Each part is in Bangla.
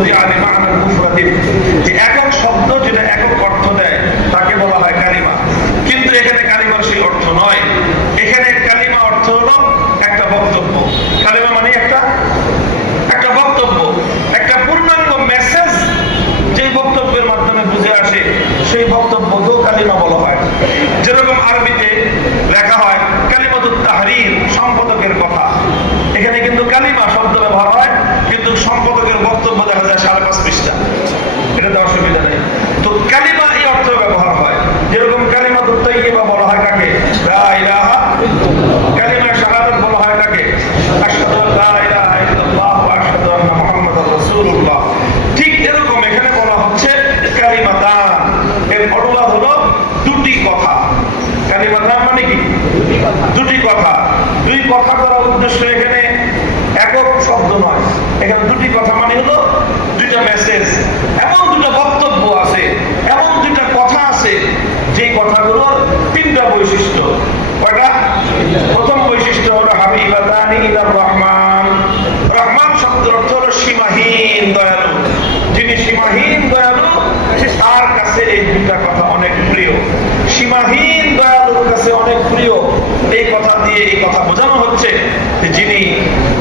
وضع لبعض দিয়ে এই কথা বোঝানো হচ্ছে যিনি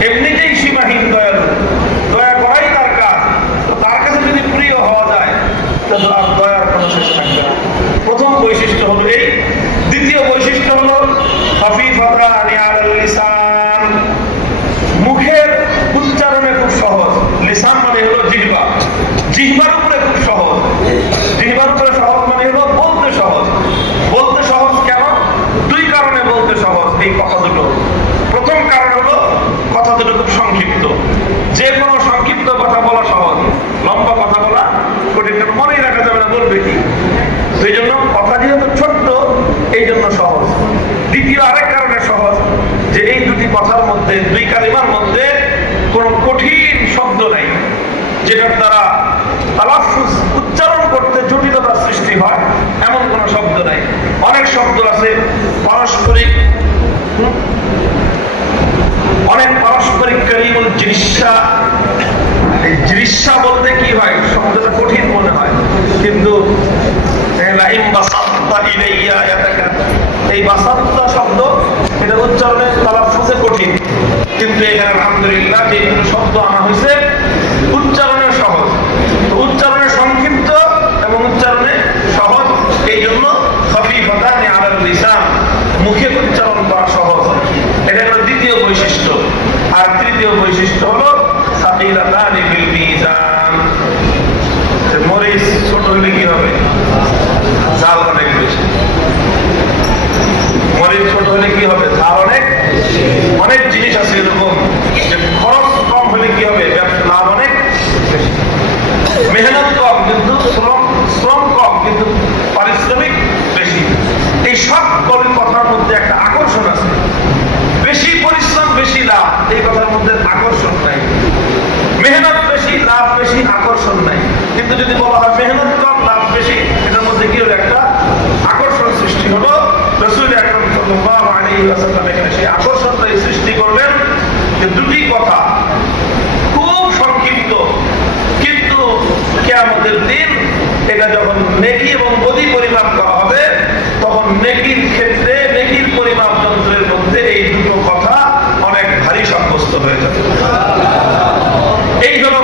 এমনিতেই সীমাহীন দয়ালু, দয়া করাই তার কাজ। তো তার কাছে যদি প্রিয় হওয়া যায়, তো আর দয়ার কোনো শেষ থাকবে না। প্রথম বৈশিষ্ট্য হলো এই। দ্বিতীয় বৈশিষ্ট্য হলো হাফিফ আলী আল ইসলাম যেটার দ্বারা তালাফুস উচ্চারণ করতে জটিলতার সৃষ্টি হয়, এমন কোন শব্দ নাই। অনেক শব্দ আছে, পারস্পরিক অনেক পারস্পরিক কারিমুল জিনিসা বলতে কি হয়? শব্দটা কঠিন মনে হয়। কিন্তু এই বাসাত্তা শব্দ, এটা উচ্চারণে কঠিন। কিন্তু এখানে আলহামদুলিল্লাহ যে শব্দ আনা হয়েছে মুখে উচ্চারণ করা সহজ। এটা হলো দ্বিতীয় বৈশিষ্ট্য। আর তৃতীয় বৈশিষ্ট্য সাল্লাম যখন নেকি এবং গতি পরিমাপ করা হবে, তখন নেকির ক্ষেত্রে নেকির পরিমাপ যন্ত্রের মধ্যে এই দুটো কথা অনেক ভারী সাব্যস্ত হয়ে যাবে। এই হলো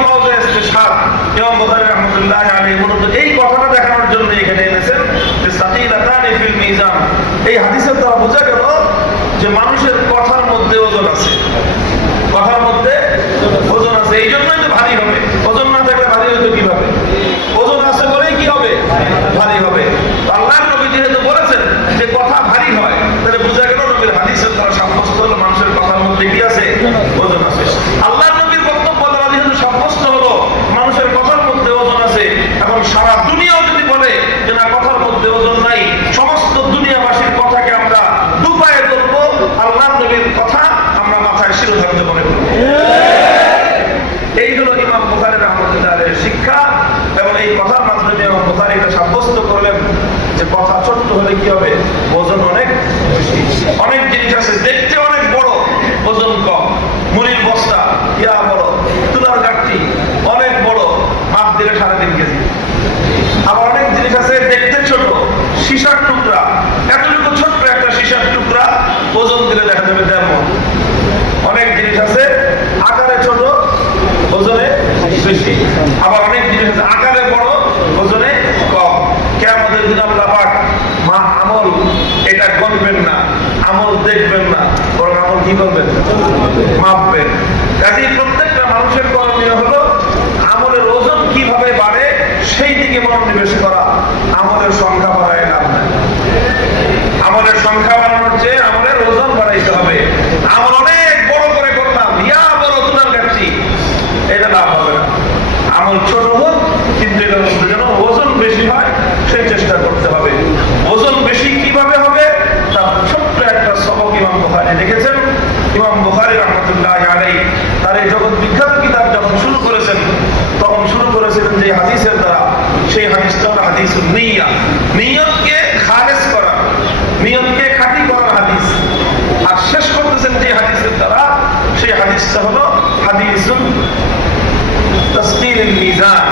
কি করবেন মাপবেন কাজেই প্রত্যেকটা মানুষের করণীয় হলো আমলের ওজন কীভাবে বাড়ে, সেই দিকে মনোনিবেশ করা। আমলের সংখ্যা বাড়ায় লাভ নাই। আমলের সংখ্যা বাড়ানোর চেয়ে আমলের ওজন বাড়াইতে হবে আমল অনেক বড় করে করলাম ইয়া বড় তুলার কাটছি এটা লাভ হবে না আমল ছোট হোক কিন্তু এটার মধ্যে যেন ওজন বেশি হয় সেই চেষ্টা করতে হবে ওজন বেশি কীভাবে হবে তার ছোট্ট একটা সবক ইমাম বুখারি লিখেছেন ইমাম বুখারি রহমতুল্লাহ আলাই তার এই জগৎ বিখ্যাত কিতাব যখন শুরু করেছেন তখন শুরু করেছিলেন যে হাদিসের দ্বারা সেই হাদিসটা হলো হাদিস নিয়া নিয়তকে খারেজ করা নিয়তকে খাঁটি করার হাদিস আর শেষ করতেছেন যে হাদিসের দ্বারা সেই হাদিসটা হলো হাদিসুন تثقيل الميزان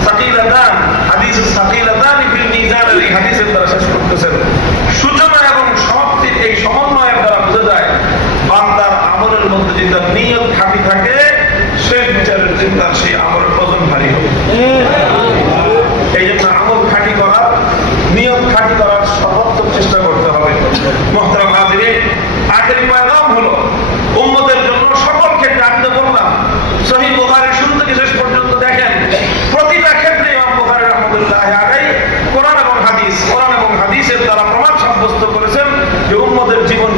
ثقيلتان حديث ثقيلتان في الميزان এই হাদিসের দ্বারা শেষ করতেছেন সূচনা এবং সমাপ্তির এই সমন্বয়ের দ্বারা বোঝা যায় বান্দার আমলের মধ্যে যদি তার নিয়ত খাঁটি থাকে সে বিচারের দিন তার সেই আমলের ওজন ভারী হবে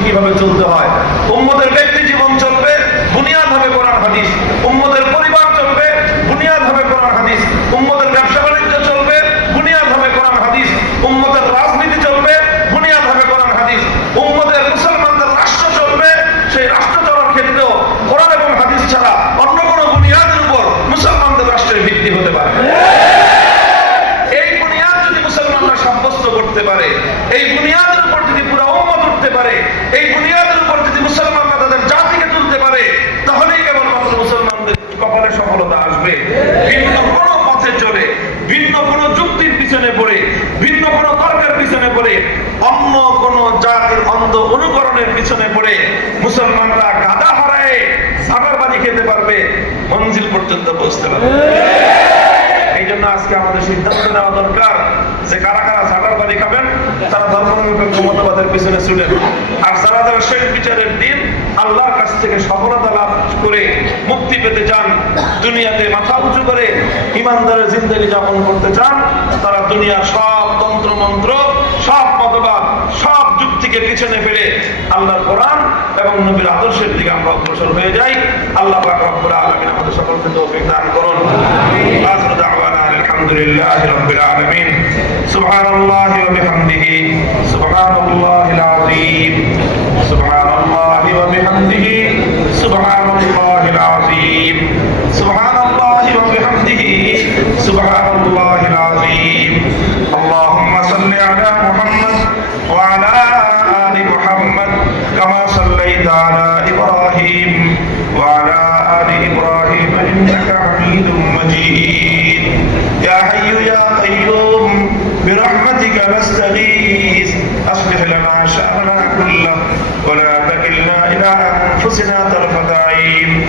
কীভাবে চলতে হয় উম্মতের ব্যক্তি জীবন চলবে বুনিয়াদ হবে কোরআন হাদিস উম্মতের পরিবার চলবে বুনিয়াদ হবে কোরআন হাদিস উম্মতের ব্যবসা বাণিজ্য চলবে বুনিয়াদ হবে কোরআন হাদিস উম্মতের রাজনীতি চলবে বুনিয়াদ হবে কোরআন হাদিস উম্মতের মুসলমানদের রাষ্ট্র চলবে সেই রাষ্ট্র চলার ক্ষেত্রেও কোরআন এবং হাদিস ছাড়া অন্য কোনো বুনিয়াদের উপর মুসলমানদের রাষ্ট্রের ভিত্তি হতে পারে এই বুনিয়াদ যদি মুসলমানরা সাব্যস্ত করতে পারে এই বুনিয়াদের উপর যদি পুরো উম্মত উঠতে পারে এই বুনিয়াদের উপর যদি মুসলমানরা তাদের জাতিকে তুলতে পারে তাহলেই কেবলমাত্র মুসলমানদের কপালে আসবে ভিন্ন কোনো পথে চলে, ভিন্ন কোনো যুক্তির পিছনে পড়ে, ভিন্ন কোনো তর্কের পিছনে পড়ে, অন্য কোন জাতির অন্ধ অনুকরণের পিছনে পড়ে, মুসলমানরা গাদা হারায় সাগরবাজি খেতে পারবে, মঞ্জিল পর্যন্ত পৌঁছতে পারবে। এই জন্য আজকে আমাদের সিদ্ধান্ত নেওয়া দরকার যে কারা কারা বাড়ি খাবেন, তারা ধর্মনিরপেক্ষ মতবাদের পিছনে ছুটেন। আর যারা যারা শেষ বিচারের দিন আল্লাহর কাছ থেকে সফলতা লাভ করে মুক্তি পেতে চান, দুনিয়াতে মাথা উঁচু করে ইমানদারের জিন্দগি যাপন করতে চান, তারা দুনিয়ার সব তন্ত্র মন্ত্র, সব মতবাদ, সব যুক্তিকে পিছনে ফেলে আল্লাহর কোরআন এবং নবীর আদর্শের দিকে আমরা অগ্রসর হয়ে যাই। আল্লাহ রব্বুল আলামিন আমাদের সকলকে তৌফিক করুন। والحمد لله رب العالمين سبحان الله وبحمده سبحان الله العظيم سبحان الله وبحمده سبحان الله العظيم سبحان الله وبحمده سبحان الله العظيم اللهم صل على محمد وعلى آل محمد كما صليت على إبراهيم وعلى آل إبراهيم إنك حميد مجيد يا قيوم برحمتك نستغيث أصلح لنا شأننا كله ولا تكلنا إلى أنفسنا طرفة عين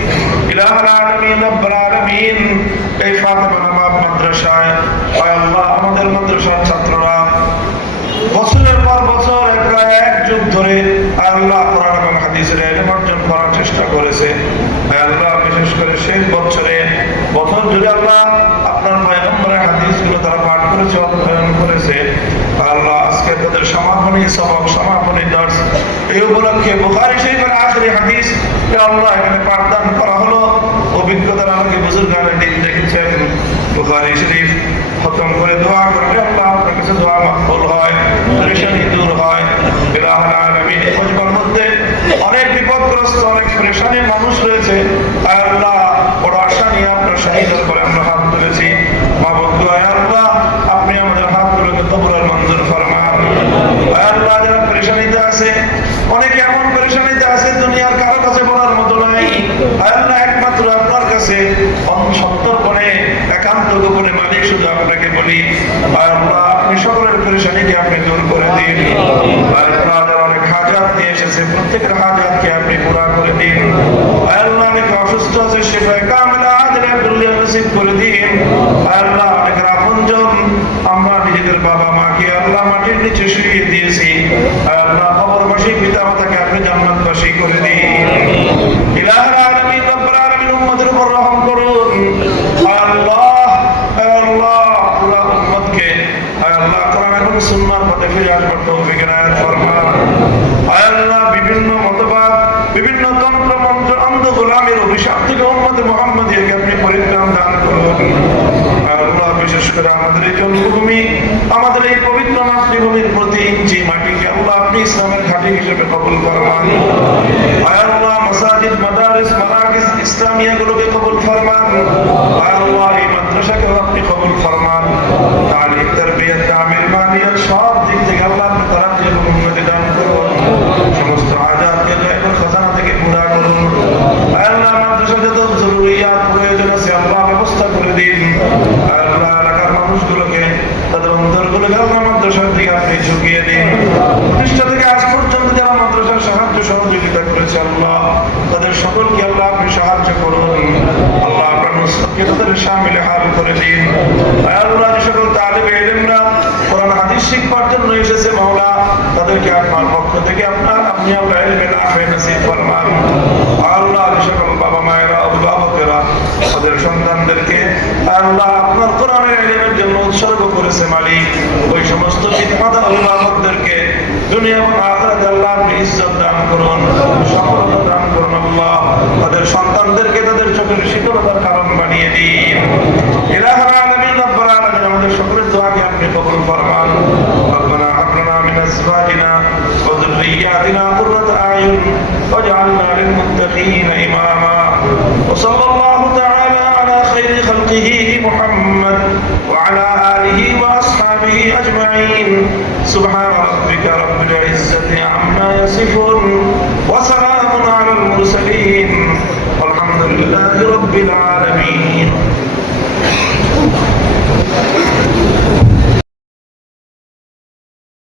إله العالمين رب العالمين এই ফাতেমা নামাজ মাদ্রাসায় আয় আল্লাহ আমাদের মাদ্রাসার ছাত্ররা বছরের পর বছর একটা এক যুগ ধরে আল্লাহ কোরআন এবং হাদিসের ইলম অর্জন করার চেষ্টা করেছে আয় আল্লাহ বিশেষ করে শেষ বছরে বছর জুড়ে আল্লাহ করেছে অধ্যয়ন করেছে, আল্লাহ আজকে তাদের সমাপনী সবক, সমাপনী দর্শ। এই উপলক্ষে বুখারী শরীফের আখরি হাদিস আল্লাহ এখানে পাঠদান করা হলো। অভিজ্ঞতার আমাকে বুজুর্গানের দিন দেখেছেন বুখারী শরীফ। খতম করে দোয়া করলে আল্লাহ, আপনার কাছে দোয়া মাকবুল হয়, পরেশানি দূর হয়। ইলাহুল আলামিন খোঁজবার মধ্যে অনেক বিপদগ্রস্ত, অনেক পরেশানির মানুষ রয়েছে। আল্লাহ, বড় আশা নিয়ে আপনার শাহিদার করে আমরা হাত তুলেছি মাবুদ আয় আল্লাহ আপনি আমাদের হাতগুলোকে কবুলের মঞ্জুর ফরমান আয় আল্লাহ যারা পরেশানিতে আছে অনেকে এমন পরেশানিতে আছে দুনিয়ার কারও কাছে বলার মতো নাই আয় আল্লাহ একমাত্র আপনার কাছে সন্তর্পণে একান্ত গোপনে মালিক শুধু আপনাকে বলি আয় আল্লাহ আপনি সকলের পরেশানিকে আপনি দূর করে দিন আয় আল্লাহ যারা অনেক হাজাত নিয়ে এসেছে প্রত্যেকের হাজাতকে আপনি পুরা করে দিন আয় আল্লাহ অনেকে অসুস্থ আছে সেভাবে কামেলা আজরে দুল্লিয়া নসিব করে দিন আয় আল্লাহ অনেকের আপনজন আমরা নিজেদের বাবা মাকে আল্লাহ মাটির নিচে শুয়ে দিয়েছি আল্লাহ কবরবাসী পিতা মাতাকে আপনি জান্নাতবাসী করে দিন ইলাহুল আলামিন রব্বুল আলামিন উম্মতের উপর রহম করুন আল্লাহ আল্লাহ পুরো উম্মতকে আল্লাহ কোরআন এবং সুন্নাহর পথে আমাদের এই পবিত্র মাতৃভূমির প্রতি আপনি ইসলামের ঘাটি হিসেবে কবুল ফরমান আয় আল্লাহ মাসাজিদ মাদারিস মারাকিস ইসলামিয়া গুলোকে কবুল ফরমান আয় আল্লাহ এই মাদ্রাসাকে আপনি কবুল ফরমান তালিম তারবিয়ত তামিল মালিয়াত সব দিক থেকে আল্লাহ আপনি তারাক্কি এবং উন্নতি দান করুন সমস্ত হাজাতকে গায়বের খাজানা থেকে পুরা করুন আয় আল্লাহ মাদ্রাসা যত জরুরিয়াত প্রয়োজন আছে আল্লাহ ব্যবস্থা করে দিন আয় আল্লাহ এলাকার মানুষগুলোকে তাদের অন্তরগুলোকে আল্লাহ মাদ্রাসার দিকে আপনি ঝুঁকিয়ে দিন প্রতিষ্ঠা থেকে আজ পর্যন্ত যারা মাদ্রাসার সাহায্য সহযোগিতা করেছে আল্লাহ। তাদের সকলকে আল্লাহ আপনি সাহায্য করুন। আল্লাহ আপনার নুসরতকে তাদের সামিলে হাল করে দিন। আল্লাহ সকল তালিবে ইলমরা কোরআন হাদিস শিখবার জন্য এসেছে, মাওলা, তাদেরকে আপনার পক্ষ থেকে আপনার আপনি আল্লাহ ইলমে নাফে নসিব ফরমান। আল্লাহ সকল বাবা মায়েরা, অভিভাবকেরা, তাদের সন্তানদেরকে আল্লাহ আপনার কোরআনের ইলমের জন্য উৎসর্গ করেছে মালিক। ওই সমস্ত পিতামাতা অভিভাবকদেরকে দুনিয়া এবং আখিরাতে আল্লাহ আপনি ইজ্জত দান করুন সফলতা দান করুন আল্লাহ তাদের সন্তানদেরকে তাদের চোখের শীতলতার কারণ বানিয়ে দিন ইলাহুল আলামিন রব্বুল আলামিন আমাদের সকলের দোয়াকে আপনি কবুল ফরমান ربنا هب لنا من ازواجنا وذرياتنا قرة اعين واجعلنا للمتقين اماما وصلى الله تعالى على خير خلقه محمد وعلى اله واصحابه اجمعين سبحان